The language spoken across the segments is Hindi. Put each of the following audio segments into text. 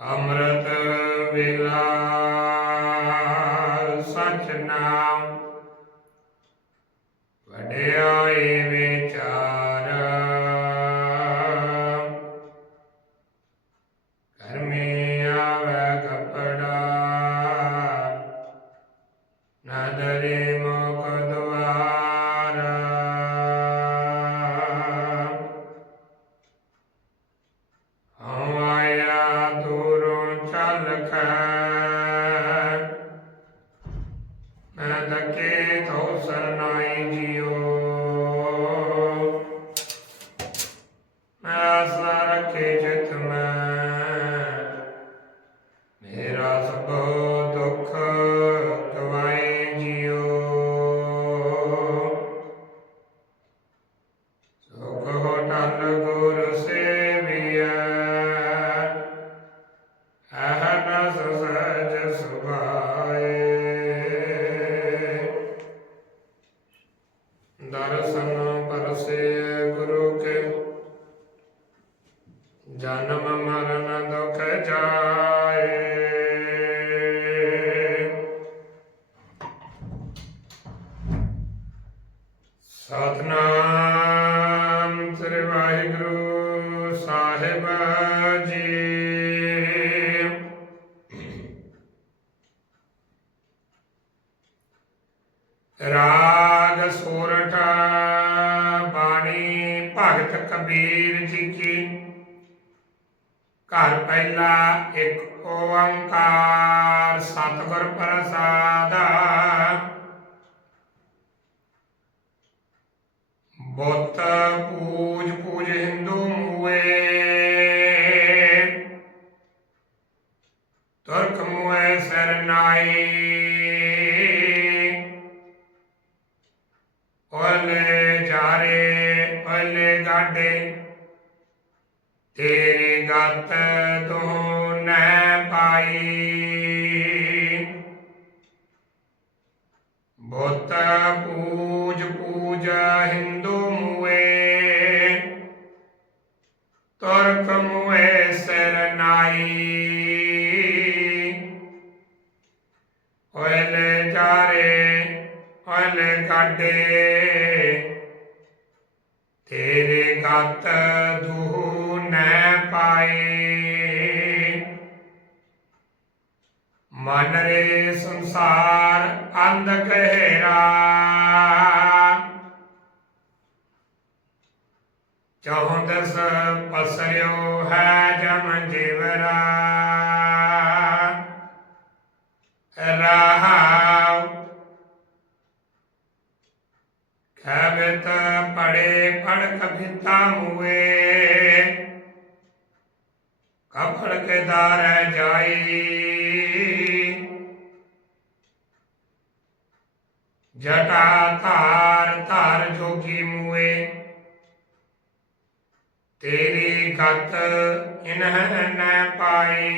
ਅੰਮ੍ਰਿਤ ਵੇਲਾ ਸਚ ਨਾਮ। ਵਡਿਆਈ ਵਿਚਾਰ। ਕਰਮੀ ਆਵੇ ਕਪੜਾ। ਨਦਰੇ जन्म मरण दुख जाए सतनाम श्री वाहिगुरु साहेब जी राग सोरठ बाणी भगत कबीर जी की। घर पहला, एक ओंकार, सतगुर प्रसाद। बुत पूज पूज हिंदू मुए। तुर्क मुए सरनाई ਦੇ ਤੇਰੀ ਗਤ ਤੂੰ ਨੈ ਪਾਈ ਬੁੱਤ ਪੂਜ ਪੂਜ ਹਿੰਦੂ ਮੂਏ ਤੁਰਕ ਮੂਏ ਸਰਨਾਈ ਓਲੇ ਜਾਰੇ ਓਲੇ ਗਾਡੇ ਤੇਰੇ ਗਤ ਦੂ ਨੈ ਪਾਈ ਮਨ ਰੇ ਸੰਸਾਰ ਅੰਧ ਗਹਿਰਾ। ਚੌਦਸ ਪਸਰਿਓ ਹੈ ਜਮ ਜੀਵਰਾ। ਰਹਾਉ ਖਬਤ ਪੜੇ ਪੜ ਕਭਿਤਾ ਮੂਏ। ਕਫੜ ਕੇ ਦਾਰ ਜਟਾ ਧਾਰ ਧਾਰ ਜੋਗੀ ਮੂਏ, ਤੇਰੀ ਗਤ ਇਨਹ ਨ ਪਾਈ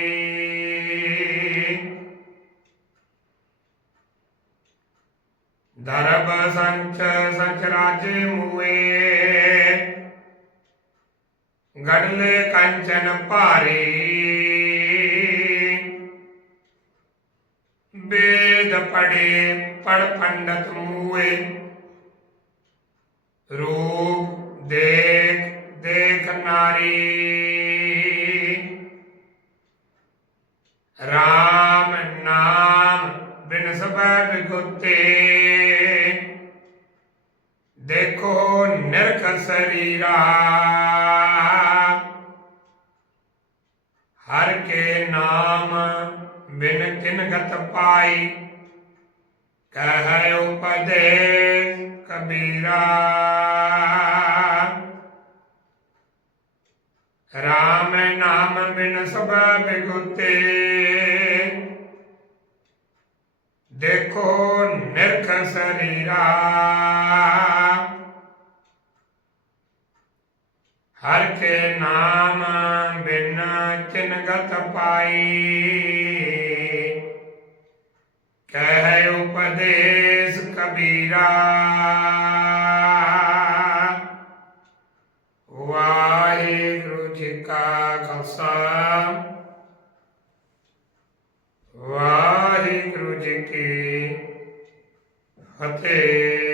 ਦਰਬ ਸੰਚ ਸੰਚ ਰਾਜੇ ਮੂਏ, ਗੜਲੇ ਕੰਚਨ ਭਾਰੀ। वेद पढ़े, पढ़ पंडत मुए। रूप देख देख नारी। राम नाम बिन सबद गुते देखो निरख शरीरा। हर के नाम बिन किन गत पाई। कह उपदेश कबीरा। राम नाम बिन सब बिगुते। देखो निर्ख शरीरा। ਹਰ ਕੇ ਨਾਮ ਬਿਨ ਚਿਨਗਤ ਪਾਈ। ਕਹਿ ਉਪਦੇਸ਼ ਕਬੀਰਾ। ਵਾਹਿਗੁਰੂ ਜੀ ਕਾ ਖਾਲਸਾ। ਵਾਹਿਗੁਰੂ ਜੀ ਕੀ ਫਤਿਹ।